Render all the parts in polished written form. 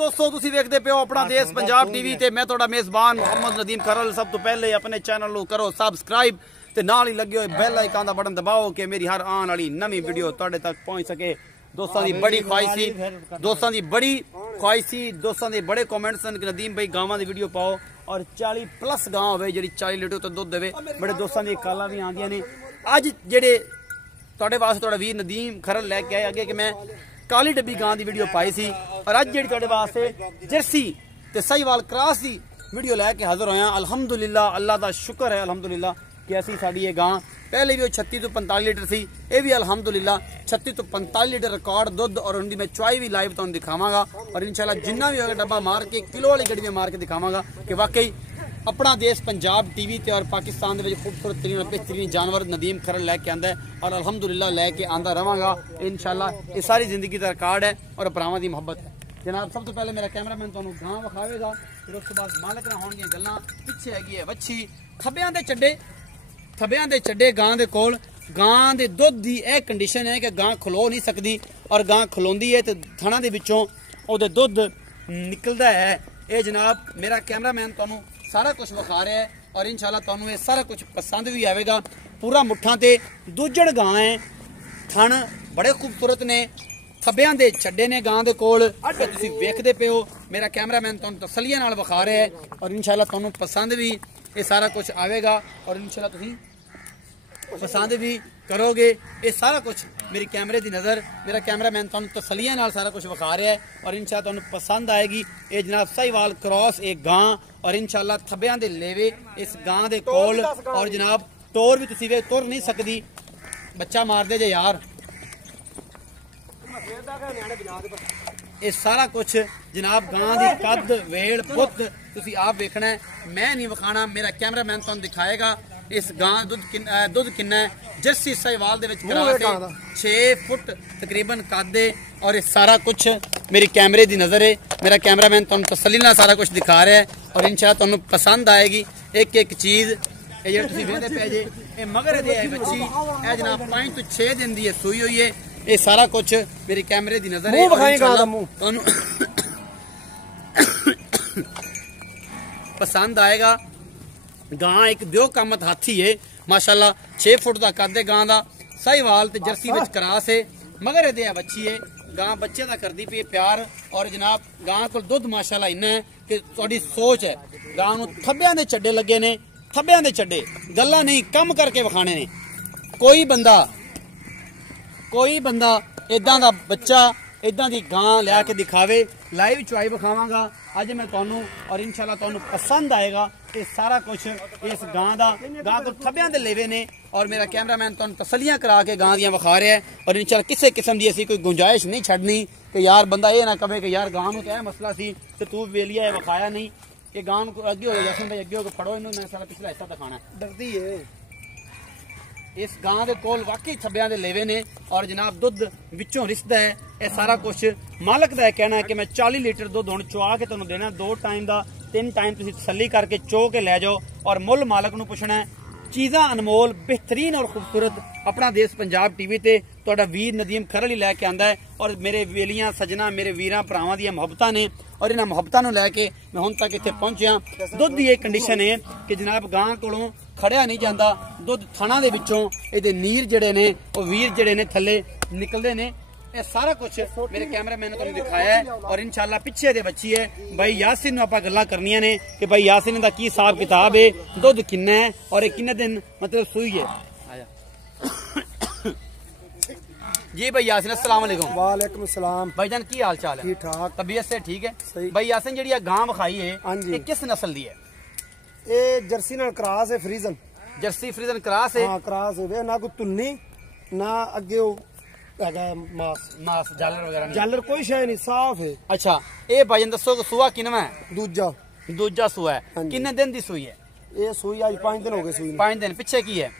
दोस्तों तुसी देखते पे हो अपना देश पंजाब टीवी ते मैं थोड़ा मेजबान मोहम्मद नदीम खरल। सब तो पहले अपने चैनल को करो सबसक्राइब ते नाल ही लगे हुए बेल आइकन दा बटन दबाओ कि मेरी हर आने वाली नवी वीडियो तुहाडे तक पहुंच सके। दोस्तों की बड़ी ख्वाहिश सी दोस्तों के बड़े कमेंट्स कि नदीम भाई गावां दी वीडियो पाओ और 40+ गां होवे जिहड़ी 40 लीटर तो दुध देवे। बड़े दोस्तों दी कालां भी आंदियां ने। अज जेडे तुहाडे वास्ते तुहाडा वीर नदीम खरल लैके आए अगे कि मैं काली डब्बी गां दी वीडियो पाई सी और अज जेहड़ी तुहाडे वास्ते जर्सी ते साहिवाल क्रॉस दी वीडियो लैके हाजिर होया। अलहमदुलिल्लाह अल्लाह दा शुक्र है अल्हम्दुलिल्लाह कि ऐसी साड़ी ये गां पहले भी 36 तो 45 लीटर सी। ये भी अल्हम्दुलिल्लाह 36 तो 45 लीटर रिकॉर्ड दुध और उनकी मैं चुआई भी लाइव तुहानू दिखावांगा और इंशाल्लाह जिन्ना भी होगा डब्बा मार के किलो वाली गड्डी में मार के दिखावांगा कि वाकई अपना देश पंजाब टीवी ते और पाकिस्तान के खूबसूरत तरीन और बेहतरीन जानवर नदीम खरल लैके आंदा है और अल्हम्दुलिल्लाह लैके आंदा रवांगा इंशाल्लाह। ये सारी जिंदगी का रिकॉर्ड है और भरावां दी मोहब्बत है। जनाब सब तो पहले मेरा कैमरामैन तुहानू गां विखावेगा, फिर उसके बाद मालक ना होणगियां गल्लां। पिछे हैगी है वच्छी थब्बियां दे चड्डे गां दे कोल। गां दे दुध दी यह कंडीशन है कि गां खलो नहीं सकती और गां खलोंदी है तो थणा दे विचों ओहदे दुध निकलदा है। ये जनाब मेरा कैमरामैन तुहानू सारा कुछ विखा रहा है और इंशाल्लाह तुहानू ये सारा कुछ पसंद भी आएगा। पूरा मुठ्ठां ते दूजड़ गां है, थण बड़े खूबसूरत ने, थब्बियां दे चड्डे ने गां दे कोल। तुसीं वेखदे पे हो मेरा कैमरामैन तुहानू तसल्लियां नाल विखा रहा है और इंशाल्लाह तुहानू पसंद भी ये सारा कुछ आएगा और इंशाल्लाह तुसीं पसंद भी करोगे। ये सारा कुछ मेरी कैमरे की नज़र मेरा कैमरामैन तुहानू तसल्लियां नाल सारा कुछ विखा रहा है और इंशाल्लाह तुहानू पसंद आएगी। ये जनाब साहिवाल क्रॉस एक गां और इंशाल्लाह थब्बियां दे लेवे इस गां दे कोल और जनाब टोर भी तुसीं वे तुर नहीं सकदी। बच्चा मार दे जे यार। ये सारा कुछ जनाब गां दी कद वेल पुत तुसीं आप वेखना है, मैं नहीं विखाना, मेरा कैमरामैन तुहानू दिखाएगा। इस गां दुध किन्ना है जर्सी साहिवाल दे विच करा के 6 फुट तकरीबन कद है और ये सारा कुछ मेरी कैमरे दी नज़र है। मेरा कैमरामैन तुहानू तसल्ली नाल सारा कुछ दिखा रहा है और इंशाल्लाह तुहानू पसंद आएगी एक एक चीज़। ये जेह्ड़े तुसीं वेखदे पे जे ये मगर दे बच्ची ए जनाब 5 तो 6 दिन दी सूई हुई है। ये सारा कुछ मेरी कैमरे दी नज़र है और तुहानू पसंद आएगा। गां एक दो कामत हाथी है माशाल्लाह, 6 फुट का कद है गां दा। साहिवाल ते जर्सी विच क्रॉस है, मगर दे बच्ची है। गां बच्चे दा करदी पई प्यार और जनाब गां कोल दुध माशाल्लाह इन्ना है कि तुहाडी सोच है। गां नूं थब्बियां दे चड्डे लगे ने, थब्बियां दे चड्डे गल्लां नहीं कम करके विखाने ने। कोई बंदा इदां दा बच्चा इदां दी गां लिया के दिखावे, लाइव चुआई विखावांगा अज मैं तुहानू और इंशाल्लाह तुहानू पसंद आएगा। ये सारा कुछ इस गां को थब्बियां दे लेवे ने और मेरा कैमरामैन तुहानू तसल्लियां करा के गां दियां विखा रहा है और इंशाल्लाह किसी किस्म की ऐसी कोई गुंजाइश नहीं छड्डनी कि यार बंदा ये ना कहे कि यार गां नूं ते मसला सी ते तू वेलिया है विखाया नहीं। ये गां नूं अगे हो यासिन भाई अगे हो फड़ो इनू, मैं सारा पिछला हिस्सा दिखाना डरदी है। इस गां दे कोल वाकई थब्बियां दे लेवे ने और जनाब दुध विचों रिसदा है। ये सारा कुछ मालक दा कहना है कि मैं 40 लीटर दुध हुण चुआ के तुहानू देना, 2 टाइम दा 3 टाइम तुसीं तसल्ली करके चो के लै जाओ और मुल मालक नू पुछना है। चीज़ां अनमोल बेहतरीन और खूबसूरत अपना देश पंजाब टीवी ते तुहाडा वीर नदीम खरल ही लैके आंदा है और मेरे वेलियां सजना मेरे वीरां भरावां दी मुहब्बतां ने और इन्हां मुहब्बतां नू लैके मैं हुण तक इत्थे पहुंचिया। दुध दी एक कंडीशन है कि जनाब गां कोलों खड़िया नहीं जाता, दुध थणा दे विचों इहदे नीर जिहड़े ने वो वीर जिहड़े ने थल्ले निकलदे ने। ये सारा कुछ मेरे कैमरामैन ने दिखाया है और इंशाल्लाह पिछे दे बच्ची है भाई यासिन नूं आपां गल्लां करनियां ने कि भाई यासिन दा की हिसाब किताब है, दुध किन्ना है और किन्ने दिन मतलब सूई है। जी भाई यासिन अस्सलाम वालेकुम। वालेकुम सलाम भाईजान की हाल चाल है? ठीक ठाक, तबीयत से ठीक है भाई। यासिन जी गां विखाई है ये किस नस्ल दी है? ये जर्सी नाल क्रॉस है, फ्रीजन जर्सी फ्रीजन क्रॉस है। हां क्रॉस है, ना कोई तुन्नी ना अगे मास जालर वगैरह जालर कोई शय नहीं, साफ है। अच्छा ये भाईजान दसो कि सूआ किनवा है? दूजा सूआ है। किन्ने दिन दी सूई है ये? सूई आज 5 दिन हो गए सूई। 5 दिन पिछे की है?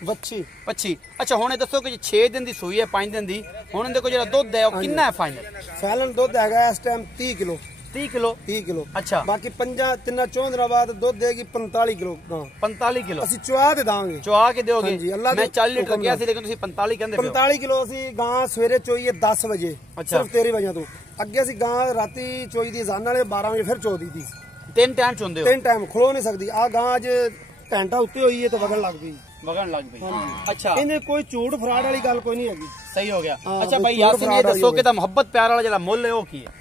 पच्छी। अच्छा हुणे दसो कि 6 दिन दी सूई है 5 दिन दी, हुण इहदे कोल जेहड़ा दुध है वो किन्ना है फाइनल? फैलन दुध हैगा इस टाइम 30 किलो। 30 किलो। अच्छा बाकी 3-4 दिन बाद दुध देगी 45 किलो। 45 किलो ਅਸੀਂ ਚੁਆ ਦੇ ਦਾਂਗੇ। ਚੁਆ ਕੇ ਦਿਓਗੇ? मैं 40 लीटर किया ਸੀ लेकिन ਤੁਸੀਂ 45 ਕਹਿੰਦੇ ਪਏ। 45 किलो ਅਸੀਂ ਗਾਂ ਸਵੇਰੇ ਚੋਈਏ 10 ਵਜੇ ਸਿਰਫ 13 ਵਜੇ ਤੋਂ ਅੱਗੇ ਅਸੀਂ ਗਾਂ ਰਾਤੀ ਚੋਈ ਦੀ ਅਜ਼ਾਨ ਨਾਲੇ 12 ਵਜੇ ਫਿਰ ਚੋਦੀ ਦੀ 3 ਟਾਈਮ ਚੁੰਦੇ ਹੋ? 3 ਟਾਈਮ ਖਲੋ ਨਹੀਂ ਸਕਦੀ ਆ ਗਾਂ ਅੱਜ ਘੰਟਾ ਉੱਤੇ ਹੋਈ ਹੈ ਤਾਂ ਵਗਣ ਲੱਗ ਗਈ। ਵਗਣ ਲੱਗ ਪਈ। ਅੱਛਾ, ਇਹਨੇ ਕੋਈ ਝੂਠ ਫਰਾਡ ਵਾਲੀ ਗੱਲ ਕੋਈ ਨਹੀਂ ਹੈਗੀ। ਸਹੀ ਹੋ ਗਿਆ। ਅੱਛਾ ਭਾਈ ਯਾਸਿਨ ਇਹ ਦੱਸੋ ਕਿ ਤਾਂ ਮੁਹੱਬਤ ਪਿਆਰ ਵਾਲਾ ਜਿਹੜਾ ਮੁੱਲ ਹੈ ਉਹ ਕੀ ਹੈ?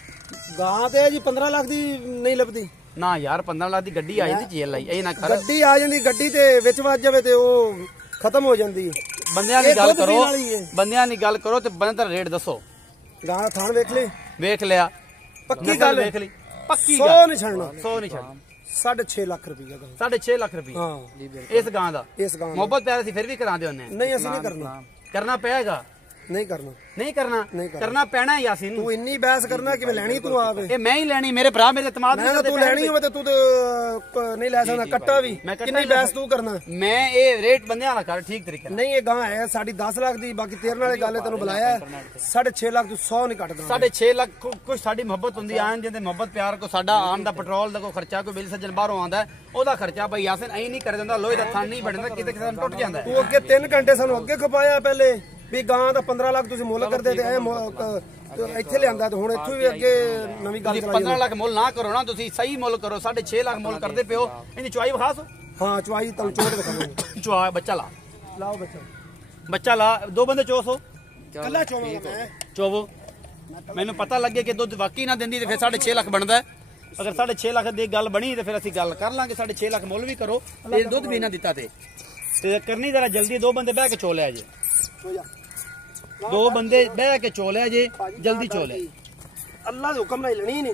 ਗਾਂ ਤੇ ਜੀ 15 ਲੱਖ ਦੀ ਨਹੀਂ ਲੱਭਦੀ ਨਾ ਯਾਰ, 15 ਲੱਖ ਦੀ ਗੱਡੀ ਆ ਜਾਂਦੀ ਜੇਲ ਲਈ, ਇਹ ਨਾ ਕਰ। ਗੱਡੀ ਆ ਜਾਂਦੀ, ਗੱਡੀ ਤੇ ਵਿੱਚ ਵੱਜ ਜਾਵੇ ਤੇ ਉਹ ਖਤਮ ਹੋ ਜਾਂਦੀ। ਬੰਦਿਆਂ ਦੀ ਗੱਲ ਕਰੋ, ਬੰਦਿਆਂ ਦੀ ਗੱਲ ਕਰੋ ਤੇ ਬੰਦੇ ਦਾ ਰੇਟ ਦੱਸੋ। ਗਾਂ ਦਾ ਥਾਣ ਵੇਖ ਲੈ, ਵੇਖ ਲਿਆ, ਪੱਕੀ ਗੱਲ ਵੇਖ ਲਈ, ਪੱਕੀ 100 ਗੱਲ, ਨਹੀਂ ਛੱਡਣਾ, 100 ਨਹੀਂ ਛੱਡਣਾ। 6.5 ਲੱਖ ਰੁਪਈਆ ਗਾਂ। 6.5 ਲੱਖ ਰੁਪਏ ਹਾਂ ਇਸ ਗਾਂ ਦਾ। ਇਸ ਗਾਂ ਮੁਹੱਬਤ ਪਿਆਰ ਅਸੀਂ ਫਿਰ ਵੀ ਕਰਾਉਂਦੇ ਹੁੰਦੇ ਹਾਂ। ਨਹੀਂ ਅਸੀਂ ਨਹੀਂ ਕਰਨਾ। ਕਰਨਾ ਪਏਗਾ। ਨਹੀਂ ਕਰਨਾ, ਨਹੀਂ ਕਰਨਾ, ਕਰਨਾ ਪੈਣਾ ਹੈ ਯਾਸੀਨ। ਤੂੰ ਇੰਨੀ ਬਹਿਸ ਕਰਨਾ ਕਿਵੇਂ ਲੈਣੀ ਤੂੰ ਆਵੇ? ਇਹ ਮੈਂ ਹੀ ਲੈਣੀ, ਮੇਰੇ ਭਰਾ ਮੇਰੇ ਇਤਮਾਦ ਮੈਂ ਤੂੰ ਲੈਣੀ ਹੋਵੇ ਤੇ ਤੂੰ ਤੇ ਨਹੀਂ ਲੈ ਸਕਦਾ ਕੱਟਾ ਵੀ। ਕਿੰਨੀ ਬਹਿਸ ਤੂੰ ਕਰਨਾ? ਮੈਂ ਇਹ ਰੇਟ ਬੰਦਿਆਂ ਨਾਲ ਕਰ ਠੀਕ ਤਰੀਕੇ ਨਾਲ। ਨਹੀਂ ਇਹ ਗਾਂ ਹੈ ਸਾਡੀ 10 ਲੱਖ ਦੀ, ਬਾਕੀ ਤੇਰੇ ਨਾਲ ਗੱਲ ਤੈਨੂੰ ਬੁਲਾਇਆ 6.5 ਲੱਖ ਤੂੰ 100 ਨਹੀਂ ਕੱਟਦਾ। 6.5 ਲੱਖ ਕੁਝ ਸਾਡੀ ਮੁਹੱਬਤ ਹੁੰਦੀ ਆਣ ਜਿੰਦੇ ਮੁਹੱਬਤ ਪਿਆਰ ਕੋ ਸਾਡਾ ਆਣ ਦਾ ਪੈਟਰੋਲ ਦਾ ਕੋਈ ਖਰਚਾ, ਕੋਈ ਬਿੱਲ ਸੱਜਣ ਬਾਹਰੋਂ ਆਉਂਦਾ ਉਹਦਾ ਖਰਚਾ ਭਾਈ ਯਾਸੀਨ ਐਂ ਨਹੀਂ ਕਰ ਦਿੰਦਾ। ਲੋਹੇ ਦਾ ਥਣ ਨਹੀਂ ਬਣਦਾ, ਕਿਤੇ ਕਿਤੇ ਟੁੱਟ ਜਾਂਦਾ। ਤੂੰ ਅੱਗੇ 3 ਘੰਟੇ ਸਾਨੂੰ ਅੱਗੇ ਖਪਾਇਆ ਪਹਿਲੇ ਵੀ ਗਾਂ ਦਾ 15 ਲੱਖ ਤੁਸੀਂ ਮੁੱਲ ਕਰਦੇ ਤੇ ਇੱਥੇ ਲਿਆਂਦਾ ਤੇ ਹੁਣ ਇੱਥੋਂ ਵੀ ਅੱਗੇ ਨਵੀਂ ਗੱਲ ਚਲਾਈ। 15 ਲੱਖ ਮੁੱਲ ਨਾ ਕਰੋ ਨਾ, ਤੁਸੀਂ ਸਹੀ ਮੁੱਲ ਕਰੋ। 6.5 ਲੱਖ ਮੁੱਲ ਕਰਦੇ ਪਿਓ। ਇਹਦੀ ਚੁਆਈ ਵਿਖਾਸੋ। ਹਾਂ ਚੁਆਈ ਤੁਹਾਨੂੰ ਚੋੜ ਦਿਖਾਵਾਂਗੇ। ਚੁਆ ਬੱਚਾ ਲਾ, ਲਾਓ ਬੱਚਾ, ਬੱਚਾ ਲਾ। 2 ਬੰਦੇ ਚੋਸੋ, ਕੱਲਾ ਚੋਵਾਂਗਾ ਮੈਂ। ਚੋਵੋ, ਮੈਨੂੰ ਪਤਾ ਲੱਗੇ ਕਿ ਦੁੱਧ ਵਾਕਈ ਨਾ ਦਿੰਦੀ ਤੇ ਫਿਰ 6.5 ਲੱਖ ਬਣਦਾ। ਅਗਰ 6.5 ਲੱਖ ਦੀ ਗੱਲ ਬਣੀ ਤੇ ਫਿਰ ਅਸੀਂ ਗੱਲ ਕਰ ਲਾਂਗੇ। 6.5 ਲੱਖ ਮੁੱਲ ਵੀ ਕਰੋ ਤੇ ਦੁੱਧ ਵੀ ਨਾ ਦਿੱਤਾ ਤੇ ਕਰਨੀ ਜਰਾ ਜਲਦੀ। 2 ਬੰਦੇ ਬਹਿ ਕੇ ਚੋ ਲਿਆ ਜੇ, 2 ਬੰਦੇ ਬਹਿ ਕੇ ਚੋ ਲਿਆ ਜੇ, ਜਲਦੀ ਚੋ ਲਿਆ। ਅੱਲਾ ਦੇ ਹੁਕਮ ਨਾਲ ਲੈਣੀ ਨਹੀਂ,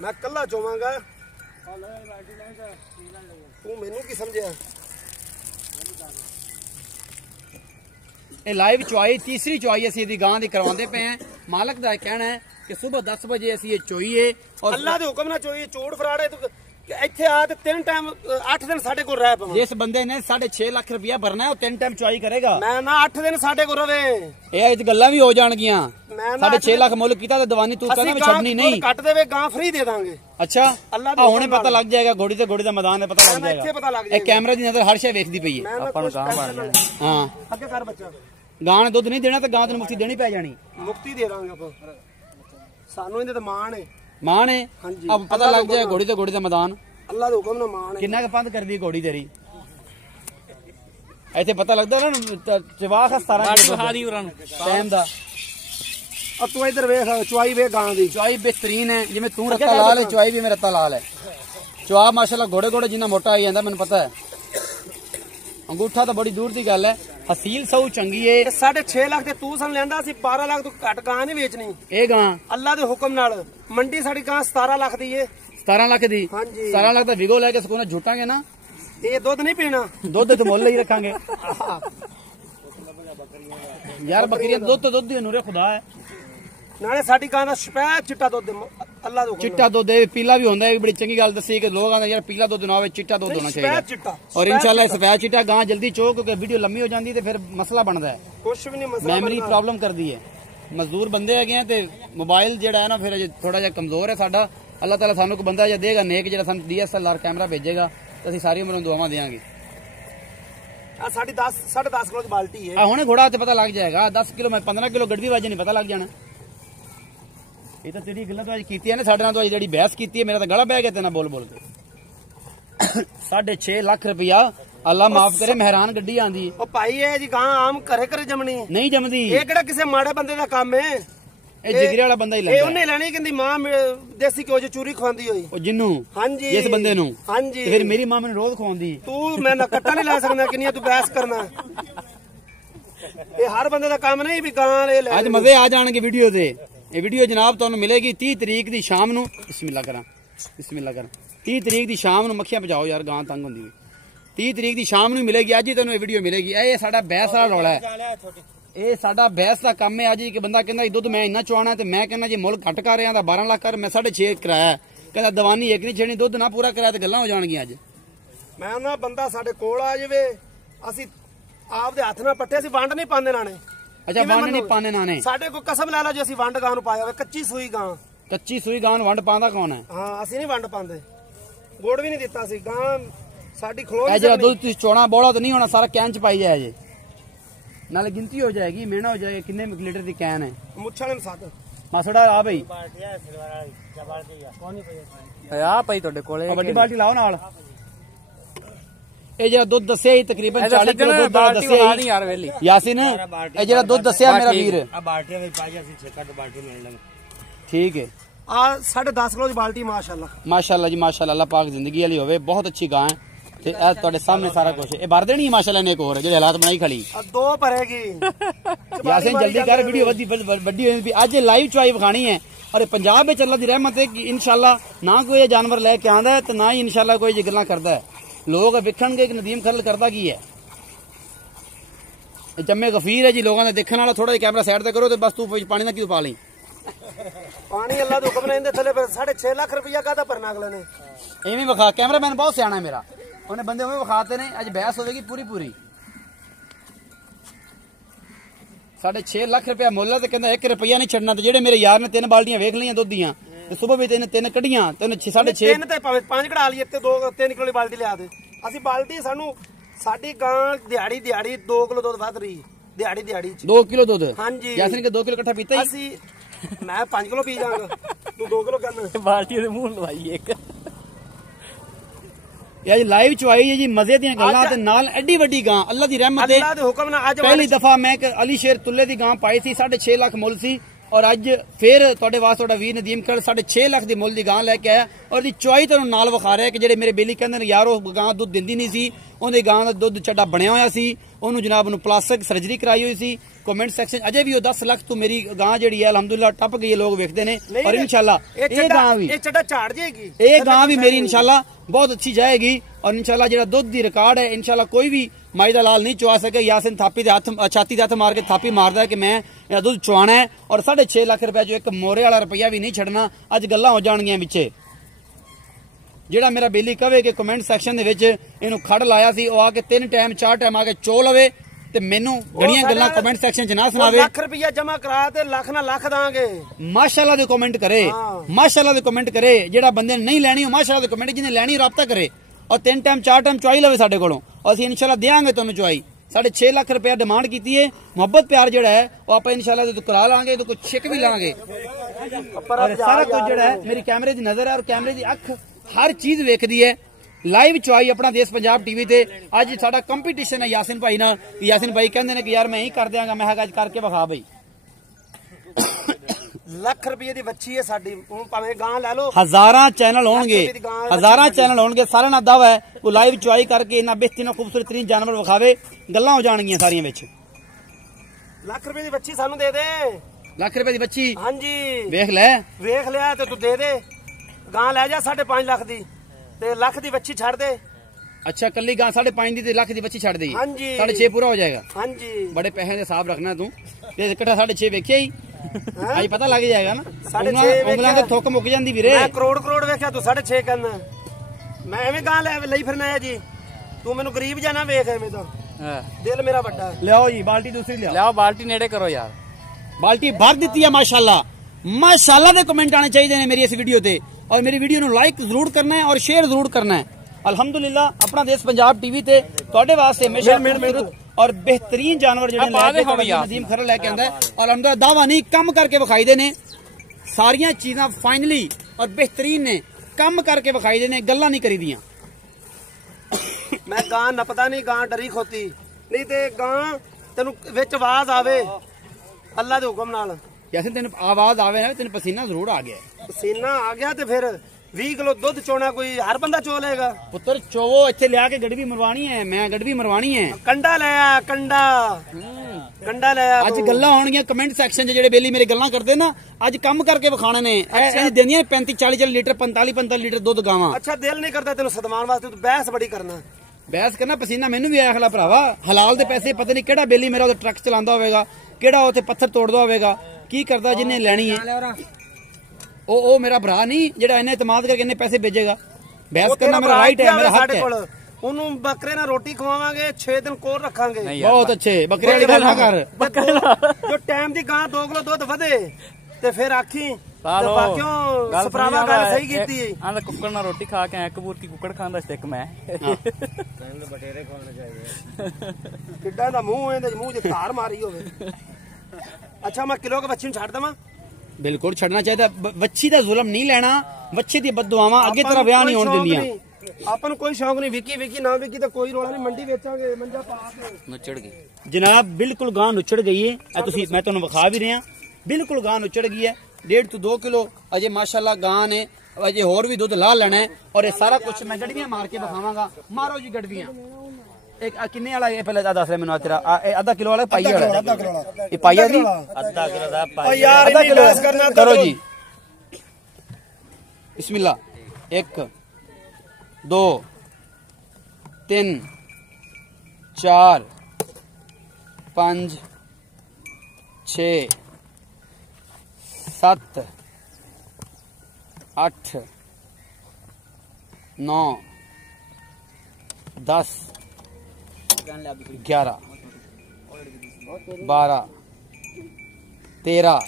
ਮੈਂ ਕੱਲਾ ਚੋਵਾਂਗਾ। ਤੂੰ ਮੈਨੂੰ ਕੀ ਸਮਝਿਆ? ਇਹ ਲਾਈਵ ਚੁਆਈ, ਤੀਸਰੀ ਚੁਆਈ ਅਸੀਂ ਇਹਦੀ ਗਾਂ ਦੀ ਕਰਵਾਉਂਦੇ ਪਏ ਹਾਂ। ਮਾਲਕ ਦਾ ਕਹਿਣਾ ਹੈ ਕਿ ਸਵੇਰ 10 ਵਜੇ ਅਸੀਂ ਇਹ ਚੋਈਏ ਔਰ ਅੱਲਾ ਦੇ ਹੁਕਮ ਨਾਲ ਚੋਈਏ। ਚੋੜ ਫਰਾੜੇ ਤੂੰ ਇੱਥੇ ਆ ਤੇ 3 ਟਾਈਮ 8 ਦਿਨ ਸਾਡੇ ਕੋਲ ਰਹਿ ਪਵਾਂ। ਜਿਸ ਬੰਦੇ ਨੇ 6.5 ਲੱਖ ਰੁਪਇਆ ਭਰਨਾ ਹੈ ਉਹ 3 ਟਾਈਮ ਚੁਆਈ ਕਰੇਗਾ। ਮੈਂ ਨਾ 8 ਦਿਨ ਸਾਡੇ ਕੋਲ ਰਵੇ। ਇਹ ਵਿੱਚ ਗੱਲਾਂ ਵੀ ਹੋ ਜਾਣਗੀਆਂ। 6.5 ਲੱਖ ਮੁੱਲ ਕੀਤਾ ਤੇ ਦਵਾਨੀ ਤੂੰ ਕਹਿੰਦਾ ਮੈਂ ਛੱਡਣੀ ਨਹੀਂ। ਕੱਟ ਦੇਵੇ ਗਾਂ ਫ੍ਰੀ ਦੇ ਦਾਂਗੇ। ਅੱਛਾ ਹੁਣੇ ਪਤਾ ਲੱਗ ਜਾਏਗਾ, ਘੋੜੀ ਤੇ ਘੋੜੀ ਦਾ ਮੈਦਾਨ ਹੈ, ਪਤਾ ਲੱਗ ਜਾਏਗਾ। ਇਹ ਕੈਮਰੇ ਦੀ ਨਜ਼ਰ ਹਰ ਸ਼ੈ ਵੇਖਦੀ ਪਈ ਹੈ। ਆਪਾਂ ਨੂੰ ਗਾਂ ਬਣ ਜਾਣੀ। ਹਾਂ ਅੱਗੇ ਕਰ ਬੱਚਾ। ਗਾਂ ਨੇ ਦੁੱਧ ਨਹੀਂ ਦੇਣਾ ਤੇ ਗਾਂ ਤੈਨੂੰ ਮੁਕਤੀ ਦੇਣੀ ਪੈ ਜਾਣੀ। ਮੁਕਤੀ ਦੇ ਦਾਂਗੇ ਆਪਾਂ, ਸਾਨੂੰ ਇਹਦੇ ਤੇ ਮਾਣ ਹੈ। ਮਾਣ ਹੈ, ਅਬ ਪਤਾ ਲੱਗ ਜਾਏਗਾ ਘੋੜੀ ਤੇ ਘੋੜੀ ਦਾ ਮੈਦਾਨ। ਅੱਲਾ ਦੇ ਹੁਕਮ ਨਾਲ ਮਾਣ ਹੈ। ਕਿੰਨਾ ਕੁ ਪੰਧ ਕਰਦੀ ਘੋੜੀ ਤੇਰੀ ਇੱਥੇ ਪਤਾ ਲੱਗਦਾ ਨਾ। ਜਵਾਖ 17 ਟਾਈਮ ਦਾ। ਆ ਤੂੰ ਇਧਰ ਵੇਖ, ਚੁਆਈ ਵੇਖ ਗਾਂ ਦੀ। ਚੁਆਈ ਬਿਹਤਰੀਨ ਹੈ, ਜਿਵੇਂ ਤੂੰ ਰੱਤਾ ਲਾਲ ਹੈ ਚੁਆਈ ਵੀ ਮੇਰਾ ਰੱਤਾ ਲਾਲ ਹੈ। ਚੁਆ ਮਾਸ਼ਾਅੱਲਾ ਘੋੜੇ ਘੋੜੇ ਜਿੰਨਾ ਮੋਟਾ ਆਈ ਜਾਂਦਾ ਮੈਨੂੰ ਪਤਾ ਹੈ। ਅੰਗੂਠਾ ਤਾਂ ਬੜੀ ਦੂਰ ਦੀ ਗੱਲ ਹੈ। ਹਸੀਲ ਸਹੂ ਚੰਗੀ ਏ। 6.5 ਲੱਖ ਤੇ ਤੂੰ ਸਾਨੂੰ ਲੈਂਦਾ ਸੀ, 12 ਲੱਖ ਤੂੰ ਘੱਟ ਗਾਂ ਨਹੀਂ ਵੇਚਣੀ। ਇਹ ਗਾਂ ਅੱਲਾ ਦੇ ਹੁਕਮ ਨਾਲ ਮੰਡੀ ਸਾਡੀ ਗਾਂ 17 ਲੱਖ ਦੀ ਏ। 17 ਲੱਖ ਦੀ? ਹਾਂਜੀ 17 ਲੱਖ ਦਾ ਵਿਗੋ ਲੈ ਕੇ ਸਕੂਨਾ ਝੂਟਾਂਗੇ ਨਾ। ਇਹ ਦੁੱਧ ਨਹੀਂ ਪੀਣਾ, ਦੁੱਧ ਤੇ ਮੁੱਲ ਹੀ ਰੱਖਾਂਗੇ ਯਾਰ। ਬੱਕਰੀਆਂ ਦੁੱਧ ਹੀ ਨੂਰੇ ਖੁਦਾ ਹੈ। ਨਾਲੇ ਸਾਡੀ ਗਾਂ ਦਾ ਸਪੈਸ਼ਲ ਚਿੱਟਾ ਦੁੱਧ ਅੱਲਾ ਦੇ ਹੁਕਮ। ਚਿੱਟਾ ਦੁੱਧ ਹੈ, ਪੀਲਾ ਵੀ ਹੁੰਦਾ ਹੈ। ਬੜੀ ਚੰਗੀ ਗੱਲ ਦੱਸੀ ਕਿ ਲੋਕ ਆਂਦੇ ਯਾਰ ਪੀਲਾ ਦੁੱਧ ਨਾ ਹੋਵੇ, ਚਿੱਟਾ ਦੁੱਧ ਹੋਣਾ ਚਾਹੀਦਾ। ਔਰ ਇਨਸ਼ਾਅੱਲਾ ਸਫੈਦ ਚਿੱਟਾ ਗਾਂ ਜਲਦੀ ਚੋ, ਕਿਉਂਕਿ ਵੀਡੀਓ ਲੰਮੀ ਹੋ ਜਾਂਦੀ ਤੇ ਫਿਰ ਮਸਲਾ ਬਣਦਾ ਹੈ। ਕੁਛ ਵੀ ਨਹੀਂ ਮਸਲਾ, ਮੈਮਰੀ ਪ੍ਰੋਬਲਮ ਕਰਦੀ ਹੈ। ਮਜ਼ਦੂਰ ਬੰਦੇ ਹੈਗੇ ਆ ਤੇ ਮੋਬਾਈਲ ਜਿਹੜਾ ਹੈ ਨਾ ਫਿਰ ਅਜੇ ਥੋੜਾ ਜਿਹਾ ਕਮਜ਼ੋਰ ਹੈ ਸਾਡਾ। ਅੱਲਾਹ ਤਾਲਾ ਸਾਨੂੰ ਕੋਈ ਬੰਦਾ ਜਾਂ ਦੇਗਾ ਨੇਕ, ਜਿਹੜਾ ਸਾਨੂੰ DSLR ਕੈਮਰਾ ਭੇਜੇਗਾ ਤੇ ਅਸੀਂ ਸਾਰੀ ਉਮਰ ਨੂੰ ਦੁਆਵਾਂ ਦੇਵਾਂਗੇ। ਆ ਸਾਡੀ 10.5 ਕਿਲੋ ਦੀ ਬਾਲਟੀ ਹੈ। ਆ ਹੁਣੇ ਘੋੜਾ ਤੇ ਪਤਾ ਲੱਗ ਜਾਏਗਾ। 10 ਕਿਲੋ ਮੈਂ 15 ਕਿਲੋ ਗੱਡੀ ਵਾਜੇ ਨਹੀਂ ਪਤਾ ਲੱਗ ਜਾਣਾ। ਇਹ ਤਾਂ ਤੇਰੀ ਗੱਲਾਂ ਤੋਂ ਅੱਜ ਕੀਤੀਆਂ ਨੇ ਸਾਡੇ ਨਾਲ, ਤੋਂ ਅੱਜ ਜਿਹੜੀ ਬਹਿਸ ਕੀਤੀ ਹੈ ਮੇਰਾ ਤਾਂ ਗਲਾ ਬਹਿ ਗਿਆ ਤੇ ਨਾ ਬੋਲ ਬੋਲ ਕੇ। 6.5 ਲੱਖ ਰੁਪਇਆ ਅੱਲਾ ਮਾਫ ਕਰੇ ਮਹਿਰਾਨ ਗੱਡੀ ਆਂਦੀ। ਉਹ ਭਾਈ ਇਹ ਜੀ ਗਾਂ ਆਮ ਘਰੇ ਘਰੇ ਜੰਮਣੀ ਨਹੀਂ ਜੰਮਦੀ। ਇਹ ਕਿਹੜਾ ਕਿਸੇ ਮਾੜੇ ਬੰਦੇ ਦਾ ਕੰਮ ਹੈ। ਇਹ ਜਿਗਰੇ ਵਾਲਾ ਬੰਦਾ ਹੀ ਲੱਗਦਾ। ਇਹ ਉਹਨੇ ਲੈਣੀ, ਕਹਿੰਦੀ ਮਾਂ ਦੇਸੀ ਘਿਓ ਚ ਚੂਰੀ ਖਵਾਉਂਦੀ ਹੋਈ। ਉਹ ਜਿੰਨੂੰ? ਹਾਂਜੀ ਇਸ ਬੰਦੇ ਨੂੰ। ਹਾਂਜੀ ਫਿਰ ਮੇਰੀ ਮਾਂ ਮੈਨੂੰ ਰੋਜ਼ ਖਵਾਉਂਦੀ। ਤੂੰ ਮੈਂ ਨਾ ਕੱਟਾ ਨਹੀਂ ਲੈ ਸਕਦਾ, ਕਿੰਨੀ ਤੂੰ ਬਹਿਸ ਕਰਨਾ। ਇਹ ਹਰ ਬੰਦੇ ਦਾ ਕੰਮ ਨਹੀਂ ਵੀ ਗਾਂ ਇਹ ਲੈ। ਅੱਜ ਮਜ਼ੇ ਆ ਜਾਣਗੇ ਵੀਡੀਓ ਤੇ। ਇਹ ਵੀਡੀਓ ਜਨਾਬ ਤੁਹਾਨੂੰ ਮਿਲੇਗੀ 30 ਤਰੀਕ ਦੀ ਸ਼ਾਮ ਨੂੰ। ਬਿਸਮਿਲ੍ਲਾ ਕਰਾਂ 30 ਤਰੀਕ ਦੀ ਸ਼ਾਮ ਨੂੰ। ਮੱਖੀਆਂ ਭਜਾਓ ਯਾਰ, ਗਾਂ ਤੰਗ ਹੁੰਦੀ। 30 ਤਰੀਕ ਦੀ ਸ਼ਾਮ ਨੂੰ ਮਿਲੇਗੀ। ਅੱਜ ਹੀ ਤੁਹਾਨੂੰ ਇਹ ਵੀਡੀਓ ਮਿਲੇਗੀ। ਇਹ ਸਾਡਾ ਬਹਿਸ ਵਾਲਾ ਰੌਲਾ ਹੈ। ਇਹ ਸਾਡਾ ਬਹਿਸ ਦਾ ਕੰਮ ਹੈ। ਅੱਜ ਇੱਕ ਬੰਦਾ ਕਹਿੰਦਾ ਦੁੱਧ ਮੈਂ ਇੰਨਾ ਚੁਆਣਾ ਤੇ ਮੈਂ ਕਹਿੰਦਾ ਜੇ ਮੁੱਲ ਘੱਟ ਕਰ ਰਿਹਾ ਤਾਂ 12 ਲੱਖ ਕਰ, ਮੈਂ 6.5 ਕਰਾਇਆ। ਕਹਿੰਦਾ ਦਵਾਨੀ ਇੱਕ ਨਹੀਂ ਛੇਣੀ, ਦੁੱਧ ਨਾ ਪੂਰਾ ਕਰਾਇਆ ਤੇ ਗੱਲਾਂ ਹੋ ਜਾਣਗੀਆਂ। ਅੱਜ ਮੈਂ ਉਹਨਾਂ ਬੰਦਾ ਸਾਡੇ ਕੋਲ ਆ ਜਾਵੇ, ਅਸੀਂ ਆਪਦੇ ਹੱਥ ਨਾਲ ਪੱਟੇ, ਅਸੀਂ ਵੰਡ ਨਹੀਂ ਪਾਉਂਦੇ ਨਾਣੇ। ਅੱਛਾ ਵੰਡ ਨਹੀਂ ਪਾਣੇ ਨਾਣੇ? ਸਾਡੇ ਕੋਲ ਕਸਮ ਲੈ ਲਓ ਜੇ ਅਸੀਂ ਵੰਡ ਗਾਂ ਨੂੰ ਪਾਇਆ ਹੋਵੇ। ਕੱਚੀ ਸੂਈ ਗਾਂ। ਕੱਚੀ ਸੂਈ ਗਾਂ ਨੂੰ ਵੰਡ ਪਾਉਂਦਾ ਕੌਣ ਹੈ? ਹਾਂ ਅਸੀਂ ਨਹੀਂ ਵੰਡ ਪਾਉਂਦੇ, ਗੋੜ ਵੀ ਨਹੀਂ ਦਿੱਤਾ ਸੀ। ਗਾਂ ਸਾਡੀ ਖਲੋ ਇਹ ਜਿਹੜਾ ਦੁੱਧ ਤੁਸੀਂ ਚੋਣਾ ਬੋਲਾ ਤਾਂ ਨਹੀਂ ਹੋਣਾ, ਸਾਰਾ ਕੈਨ ਚ ਪਾਈ ਜਾਏ ਜੇ। नाले गिनती हो जाएगी, महीना हो जाएगा। कितने लीटर की कैन है? ਮੁੱਛਾਂ ਨੇ 7 मासोड़ा आ भाई ਆ ਭਾਈ ਤੁਹਾਡੇ ਕੋਲੇ ਵੱਡੀ ਬਾਲਟੀ ਲਾਓ ਨਾਲ। ਇਹ ਜਿਹੜਾ ਦੁੱਧ ਦੱਸਿਆ ਹੀ ਤਕਰੀਬਨ 40 ਕਿਲੋ ਦੁੱਧ ਦੱਸਿਆ ਨਹੀਂ ਯਾਰ ਵੇਲੀ ਯਾਸਿਨ, ਇਹ ਜਿਹੜਾ ਦੁੱਧ ਦੱਸਿਆ ਮੇਰਾ ਵੀਰ ਆ ਬਾਲਟੀਆਂ ਵਿੱਚ ਪਾ ਗਿਆ ਸੀ 6 ਬਾਲਟੀ ਲੈ ਲਾਂਗੇ। ਠੀਕ ਹੈ। ਆ 10.5 ਕਿਲੋ ਦੀ ਬਾਲਟੀ ਮਾਸ਼ਾਅੱਲਾ। ਮਾਸ਼ਾਅੱਲਾ ਜੀ ਮਾਸ਼ਾਅੱਲਾ, ਅੱਲਾਹ ਪਾਕ ਜ਼ਿੰਦਗੀ ਵਾਲੀ ਹੋਵੇ। ਬਹੁਤ ਅੱਛੀ ਗਾਂ ਹੈ ਤੇ ਇਹ ਤੁਹਾਡੇ ਸਾਹਮਣੇ ਸਾਰਾ ਕੁਝ ਇਹ ਭਰ ਦੇਣੀ ਮਾਸ਼ਾਅੱਲਾ ਨੇ। ਇੱਕ ਹੋਰ ਜਿਹੜੇ ਹਾਲਾਤ ਬਣਾਈ ਖੜੀ ਆ 2 ਭਰੇਗੀ। ਯਾਸਿਨ ਜਲਦੀ ਕਰ, ਵੀਡੀਓ ਵੱਡੀ ਹੋਈ। ਅੱਜ ਲਾਈਵ ਚੁਆਈ ਵਿਖਾਣੀ ਹੈ और पंजाब में अल्लाह की रहमत है कि इंशाल्लाह ना कोई जानवर लैके आंदा है तो ना ही इंशाल्लाह कोई गल्लां करदा है। लोग वेखणगे कि नदीम खरल करदा की है। जम्मे गफीर है जी लोगों ने देखने वाला। थोड़ा कैमरा साइड ते करो तो बस तू पानी ना क्यों पा ली। पानी अल्लाह दे हुक्म ने इंदे थले 6.5 लाख रुपया कादा भरना अगले ने। एवें विखा, कैमरामैन बहुत सियाना है मेरा, उन्हें बंदे उवें विखाते ने। अज बहस होगी पूरी पूरी। 6.5 लाख रुपया मुੱਲ है तो कहता 1 रुपया नहीं छड़ना। तो जेडे मेरे यार ने 3 बाल्टियां वेख लियां दुध दियां ते सुबह भी 3 कढ़ियां ते 6.5 3 ਤੇ ਭਾਵੇਂ 5 ਕਢਾ ਲਈਏ ਤੇ 2-3 ਕਿਲੋ ਦੀ ਬਾਲਟੀ ਲਿਆ ਦੇ। ਅਸੀਂ ਬਾਲਟੀ ਸਾਨੂੰ ਸਾਡੀ ਗਾਂ ਦਿਹਾੜੀ 2 ਕਿਲੋ ਦੁੱਧ ਵੱਧ ਰਹੀ ਦਿਹਾੜੀ 2 ਕਿਲੋ ਦੁੱਧ। ਹਾਂਜੀ ਯਾਸਿਨ के 2 किलो इकट्ठा पीता ही। ਅਸੀਂ ਮੈਂ 5 ਕਿਲੋ ਪੀ ਜਾਵਾਂਗਾ, ਤੂੰ 2 ਕਿਲੋ ਕਰਨਾ। ਬਾਲਟੀ ਦੇ ਮੂੰਹ ਲਵਾਈ ਇੱਕ। ये लाइव चुआई है जी, मजे दी गल्लां ते नाल एडी वड्डी गां अल्लाह दी रहमत है। अल्लाह दे हुक्म नाल अज पहली दफा मैं अली शेर तुल्ले दी गां पाई सी 6.5 लाख मुੱਲ सी और अज फिर तुहाडे वास्ते तुहाडा वीर नदीम कर 6.5 लाख दी मुੱਲ दी गां लेके आया और दी चुआई तुहानू नाल विखा रहा है कि जेडे मेरे बेली कहंदे ने यार ओ गां दुध दिंदी नहीं सी, ओंदी गां दा दुध चड्डा बनया होया सी, ओनू जनाब नू प्लास्टिक सर्जरी कराई हुई सी। कमेंट सेक्शन अजे भी 10 लाख तो मेरी गां जेडी है अल्हम्दुलिल्लाह टप गई है, लोग वेखदे ने। और इंशाल्लाह ये गां भी ये चड्डा झाड़ जाएगी, ये गां भी मेरी इंशाल्लाह बहुत अच्छी जाएगी। और इंशाल्लाह जेड़ा दुध दी रिकॉर्ड है इंशाल्लाह कोई भी माई दा लाल नहीं चुआ सके। यासिन थापी दे हाथ छाती दे हाथ मार के थापी मारदा है कि मैं ये दुध चुआना है और 6.5 लाख रुपया जो एक मोरे वाला रुपया भी नहीं छड़ना। अज गल्लां हो जाणगियां विचे। जेड़ा मेरा बेली कवे कि कमेंट सेक्शन दे विच इहनू खड़ लाया सी ओ आके 3 टाइम 4 टाइम आके चो लवे ते मेनू गणियां गल्लां कमेंट सेक्शन च ना सुनावे। लाख रुपया जमा करा ते लाख ना लाख दांगे। माशाल्लाह दे कमेंट करे, माशाल्लाह दे कमेंट करे। जेड़ा बंदे ने नहीं लैनी हो माशाल्लाह दे कमेंट, जिन्हें लैनी राब्ता करे और 3 टाइम 4 टाइम चुआई लवे साडे कोलों। असीं इंशाल्लाह देंगे तुहानू चुआई। 6.5 लाख रुपया डिमांड की है। मोहब्बत प्यार जो है वो आप इंशाल्लाह तो करा लांगे, तो कुछ चेक भी लांगे। और सारा कुछ जो है मेरी कैमरे की नजर है और कैमरे की अख हर चीज वेखदी है। लाइव चुआई अपना देश पंजाब टीवी ते अज साडा कंपीटिशन है यासिन भाई नाल। यासिन भाई कहंदे ने कि यार मैं ही कर देंगा, मैं अज करके विखा भाई। लाख रुपये दी बच्ची है साडी, भावें गां ले लो। हजारां चैनल होंगे, हजारां चैनल होंगे, सारे ना दावा है वो लाइव चुआई करके इन्ना बेहतरीन खूबसूरत तरीन जानवर विखावे, गल्लां हो जाणगियां सारियां विच। लाख रुपये दी बच्ची सानू दे दे। लाख रुपए दी बच्ची हां जी वेख लिया ते तू दे दे। गां ले जा 5.5 लाख दी ते लाख दी बच्ची छड़ दे। अच्छा कल्ली गां 5.5 दी ते लाख दी बच्ची छड़ दी। हां जी 6.5 पूरा हो जाएगा। हां जी बड़े पैसे का हिसाब रखना तू। ये इकट्ठा 6.5 वेखिया ही आई पता लग जाएगा ना। 6.5 उंगलां ते थुक मुक जांदी वीरे। मैं करोड़ वेखिया, तू 6.5 कहना। मैं एवें गां लई फिरना है जी। तू मेनू गरीब जाना वेख एवें तो दिल मेरा बड़ा। लियाओ जी बाल्टी दूसरी लियाओ, बाल्टी नेड़े करो यार। बाल्टी भर दी है माशाल्लाह। माशाल्लाह दे कमेंट आने चाहिए ने मेरी इस वीडियो ते और मेरी वीडियो नु लाइक जरूर करना है और शेयर जरूर करना है। अल्हम्दुलिल्लाह अपना देश पंजाब टीवी ते तुहाडे वास्ते हमेशा और बेहतरीन जानवर जेडे नदीम खरल लेके आंदा है और अल्हम्दुलिल्लाह दावा नहीं कम करके विखाई दे ने। सारियां चीजां फाइनली और बेहतरीन ने कम करके विखाई दे ने, गल्लां नहीं करी दियां। मैं गां नपदा नहीं, गां डरी खोती नहीं ते गां तेनू विच आवाज आवे अल्लाह दे हुक्म नाल। जैसे तेन आवाज आवे ना तेन पसीना जरूर आ गया। पसीना आ गया ते फिर 20 किलो दुध चोना कोई हर बंदा चो लेगा। पुत्र चोवो इत्थे लिया के गड़वी मरवानी है, मैं गड़वी मरवानी है। कंडा लिया कंडा लिया। अज गल्लां होणगियां कमेंट सेक्शन जेडे बेली मेरी गल्लां करदे ना अज कम करके विखाणे ने। ऐ देंदियां 35-40 लीटर 45-45 लीटर दुध गावां। अच्छा दिल नहीं करदा तेनू सदमान वास्ते तू बहस बड़ी करना। बहस करना पसीना मैनू भी आया खला भरावा। हलाल दे पैसे पता नहीं केड़ा बेली मेरा ट्रक चलांदा होवेगा, केड़ा उत्थे पत्थर तोड़दा होवेगा, की करदा जिन्ने लैनी है। ओ मेरा भरा नहीं जेड़ा इन्ने इतमाद करके इन्ने पैसे भेजेगा। बहस करना मेरा राइट है, मेरा हक है। ओनू बकरे ना रोटी खवावांगे 6 दिन कोल रखांगे। बहुत अच्छे बकरे वाली गल ना कर। जो टाइम दी गां 2 किलो दुध वधे ते फिर आखी ਲਾ ਲੋ ਬਾਕਿਓ ਸਪਰਾਵਾ ਗੱਲ ਸਹੀ ਕੀਤੀ ਆਂਦਾ ਕੁੱਕੜ ਨਾਲ ਰੋਟੀ ਖਾ ਕੇ ਆਇਆ ਕਬੂਰ ਕੀ ਕੁੱਕੜ ਖਾਂਦਾ ਸੀ ਇੱਕ ਮੈਂ ਕਹਿੰਦੇ ਬਟੇਰੇ ਖਾਣੇ ਚਾਹੀਦੇ ਕਿੱਡਾ ਦਾ ਮੂੰਹ ਇਹਦੇ ਮੂੰਹ 'ਚ ਧਾਰ ਮਾਰੀ ਹੋਵੇ ਅੱਛਾ ਮੈਂ ਕਿਲੋ ਕੇ ਬੱਚੀ ਨੂੰ ਛੱਡ ਦਵਾਂ ਬਿਲਕੁਲ ਛੱਡਣਾ ਚਾਹੀਦਾ ਵੱਛੀ ਦਾ ਜ਼ੁਲਮ ਨਹੀਂ ਲੈਣਾ ਵੱਛੀ ਦੀ ਬਦਦੁਆਵਾਂ ਅੱਗੇ ਤਰ੍ਹਾਂ ਵਿਆਹ ਨਹੀਂ ਹੋਣ ਦਿੰਦੀਆਂ ਆਪਾਂ ਨੂੰ ਕੋਈ ਸ਼ੌਕ ਨਹੀਂ ਵਿਕੀ ਨਾ ਵਿਕੀ ਤਾਂ ਕੋਈ ਰੋਲਾ ਨਹੀਂ ਮੰਡੀ ਵੇਚਾਂਗੇ ਮੰਜਾ ਪਾ ਕੇ ਨੁੱਚੜ ਗਈ ਜਨਾਬ ਬਿਲਕੁਲ ਗਾਂ ਨੁੱਚੜ ਗਈ ਹੈ ਇਹ ਤੁਸੀਂ ਮੈਂ ਤੁਹਾਨੂੰ ਵਿਖਾ ਵੀ ਰਿਹਾ ਬਿਲਕੁਲ ਗਾਂ ਨੁੱਚੜ ਗਈ ਹੈ 1.5 ਤੋਂ 2 ਕਿਲੋ ਅਜੇ ਮਾਸ਼ਾਅੱਲਾ ਗਾਂ ਨੇ ਅਜੇ ਹੋਰ ਵੀ ਦੁੱਧ ਲਾ ਲੈਣਾ ਹੈ ਔਰ ਇਹ ਸਾਰਾ ਕੁਝ ਮੈਂ ਗੜਵੀਆਂ ਮਾਰ ਕੇ ਦਿਖਾਵਾਂਗਾ ਮਾਰੋ ਜੀ ਗੜਵੀਆਂ ਇੱਕ ਕਿੰਨੇ ਵਾਲਾ ਇਹ ਪਹਿਲਾਂ ਦੱਸ ਰਿਹਾ ਮੈਨੂੰ ਤੇਰਾ ਅੱਧਾ ਕਿਲੋ ਵਾਲਾ ਪਾਈਆ ਵਾਲਾ ਇਹ ਪਾਈਆ ਦੀ ਅੱਧਾ ਕਿਲੋ ਦਾ ਯਾਰ ਅੱਧਾ ਕਿਲੋ ਕਰਨਾ ਕਰੋ ਜੀ ਬਿਸਮਿल्लाह 1 2 3 4 5 6 7 8 9 10 11 12 13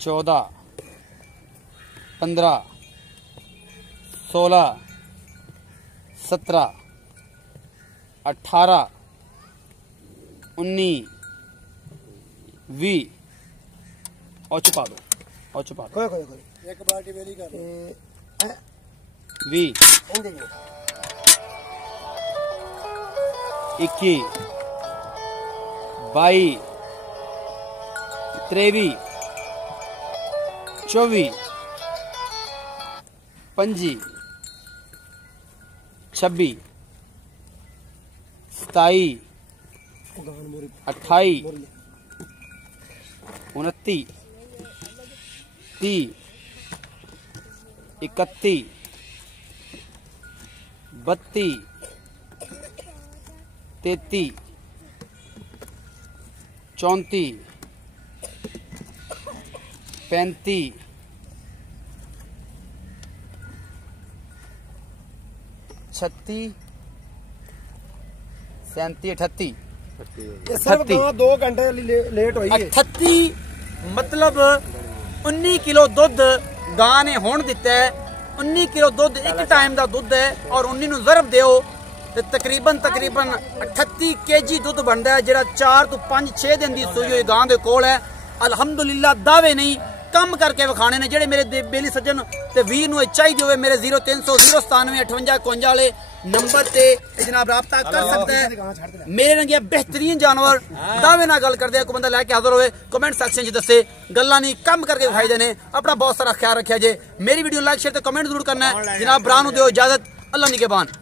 14 15 16 17 18 19 20 और छुपा दो कोई एक बाल्टी वेली कर 20 21 22 23 24 25 26 27 28 29 30 31 32 33 34 35 36 37 38 ਇਹ ਸਿਰਫ 2 ਘੰਟੇ ਲੇਟ ਹੋਈ ਹੈ 38 मतलब 19 किलो ਦੁੱਧ ਗਾਂ ਨੇ ਹੁਣ ਦਿੱਤਾ ਹੈ 19 ਕਿਲੋ ਦੁੱਧ ਇੱਕ ਟਾਈਮ ਦਾ ਦੁੱਧ ਹੈ ਔਰ 19 ਨੂੰ ਜ਼ਰਬ ਦਿਓ ਤੇ ਤਕਰੀਬਨ 38 kg ਦੁੱਧ ਬਣਦਾ ਹੈ ਜਿਹੜਾ 4 ਤੋਂ 5-6 ਦਿਨ ਦੀ ਸੂਈ ਹੋਈ ਗਾਂ ਦੇ ਕੋਲ ਹੈ ਅਲਹਮਦੁਲਿਲਾ ਦਾਅਵੇ ਨਹੀਂ ਕੰਮ ਕਰਕੇ ਵਿਖਾਣੇ ਨੇ ਜਿਹੜੇ ਮੇਰੇ ਬੇਲੀ ਸੱਜਣ ਤੇ ਵੀਰ ਨੂੰ ਚਾਹੀਦੀ ਹੋਵੇ ਮੇਰੇ 0300 097 58 51 ਵਾਲੇ नंबर ते जनाब राब्ता कर सकता है मेरे रंगे बेहतरीन जानवर दावे ना गल करते कोई बंदा लैके हाजिर होवे कमेंट सेक्शन च दसे गल्लां नहीं कम करके दिखाई देने अपना बहुत सारा ख्याल रखा जे मेरी वीडियो लाइक शेयर ते कमेंट जरूर करना है जनाब भरा नूं दिओ इजाजत अल्लाह निगहबान।